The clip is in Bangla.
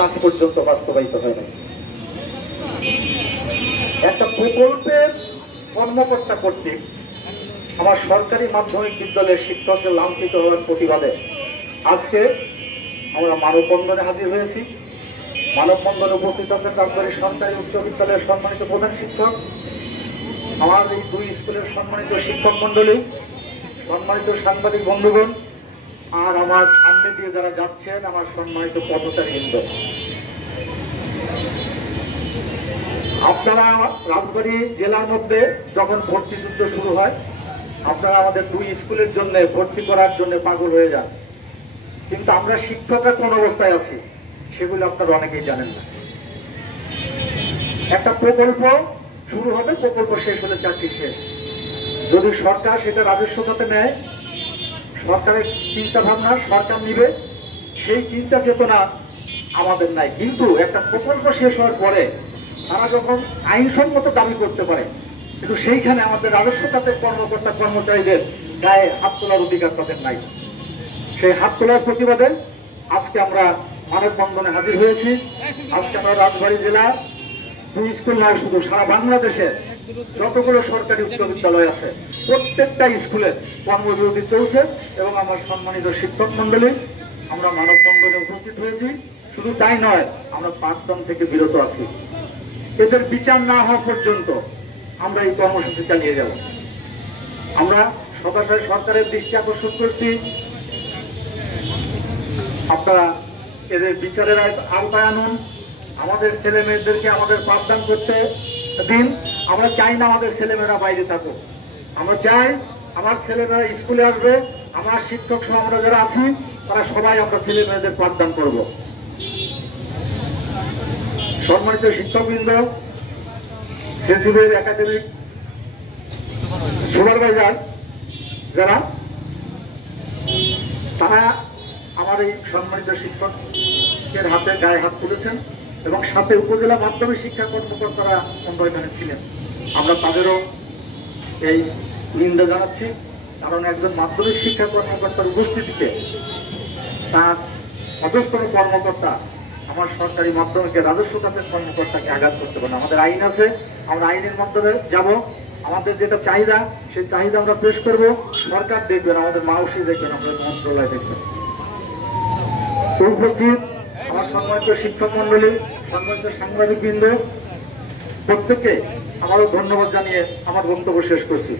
আজ পর্যন্ত বাস্তবায়িত হয় না। একটা প্রকল্পের কর্মকর্তা কর্তৃক আমার সরকারি মাধ্যমিক বিদ্যালয়ের শিক্ষকদের লাঞ্ছিত হওয়ার প্রতিবাদে আজকে আমরা মানববন্ধনে হাজির হয়েছি। মানববন্ধনে উপস্থিত আছেন রাজবাড়ী সরকারি উচ্চ বিদ্যালয়ের সম্মানিত প্রধান শিক্ষক, আমার এই দুই স্কুলের সম্মানিত শিক্ষক মন্ডলী, সম্মানিত সাংবাদিক বন্ধুগণ, আর আমার সামনে দিয়ে যারা যাচ্ছেন আমার সম্মানিত পথচারীবৃন্দ। আপনারা রাজবাড়ী জেলার মধ্যে যখন ভর্তি যুদ্ধ শুরু হয়, আপনারা আমাদের দুই স্কুলের জন্য ভর্তি করার জন্য পাগল হয়ে যান, কিন্তু আমরা শিক্ষকরা কোন অবস্থায় আছি সেগুলো আপনারা অনেকেই জানেন না। একটা প্রকল্প শুরু হবে, প্রকল্প শেষ হলে চাকরি শেষ। যদি সরকার সেটা রাজস্ব খাতে নেয়, সরকারের চিন্তা ভাবনা সরকার নিবে, সেই চিন্তা চেতনা আমাদের নাই। কিন্তু একটা প্রকল্প শেষ হওয়ার পরে তারা যখন আইনসম্মত দাবি করতে পারে, কিন্তু সেইখানে আমাদের রাজস্ব খাতের কর্মকর্তা কর্মচারীদের গায়ে হাত তোলার অধিকার তাদের নাই। সেই হাত তোলার প্রতিবাদে আজকে আমরা মানববন্ধনে হাজির হয়েছি। আজকে আমরা রাজবাড়ী জেলা দুই স্কুল নয়, শুধু সারা বাংলাদেশে যতগুলো সরকারি উচ্চ বিদ্যালয় আছে প্রত্যেকটা স্কুলে কর্মবিরতি চলছে এবং আমার সম্মানিত শিক্ষক মন্ডলী আমরা মানববন্ধনে উপস্থিত হয়েছি। শুধু তাই নয়, আমরা পাঠদান থেকে বিরত আছি। এদের বিচার না হওয়া পর্যন্ত আমরা এই কর্মসূচি চালিয়ে যাব। আমরা সরাসরি সরকারের দৃষ্টি আকর্ষণ করছি, আপনারা এদের বিচারের আওতায় আনুন, আমাদের ছেলে মেয়েদেরকে আমাদের পাঠদান করতে দিন। আমরা চাই না আমাদের ছেলেমেয়েরা বাইরে থাকুক, আমরা চাই আমার ছেলেমেয়েরা স্কুলে আসবে, আমার শিক্ষক সহ আমরা যারা আছি তারা সবাই আমরা ছেলে মেয়েদের পাঠদান করব। সম্মানিত শিক্ষকবৃন্দ, সেন্সিটিভ একাডেমিক সুপারভাইজার যারা, তারা আমার এই সম্মানিত শিক্ষকের হাতে গায়ে হাত তুলেছেন এবং সাথে উপজেলা মাধ্যমিক শিক্ষা কর্মকর্তারা আমরা এখানে ছিলেন। আমরা তাদেরও এই নিন্দা জানাচ্ছি, কারণ একজন মাধ্যমিক শিক্ষা কর্মকর্তার উপস্থিতিতে তার অধস্তন কর্মকর্তা আমার সরকারি মাধ্যমিকের রাজস্ব খাতের কর্মকর্তাকে আঘাত করতে পারে। আমাদের আইন আছে, আমরা আইনের মাধ্যমে যাব। আমাদের যেটা চাহিদা সেই চাহিদা আমরা পেশ করব, সরকার দেখবেন, আমাদের মাউসি দেখবেন, আমাদের মন্ত্রণালয় দেখবেন। উপস্থিত আমার সম্মানিত শিক্ষক মন্ডলী, সম্মানিত সাংবাদিক বৃন্দ, প্রত্যেককে আমারও ধন্যবাদ জানিয়ে আমার বক্তব্য শেষ করছি।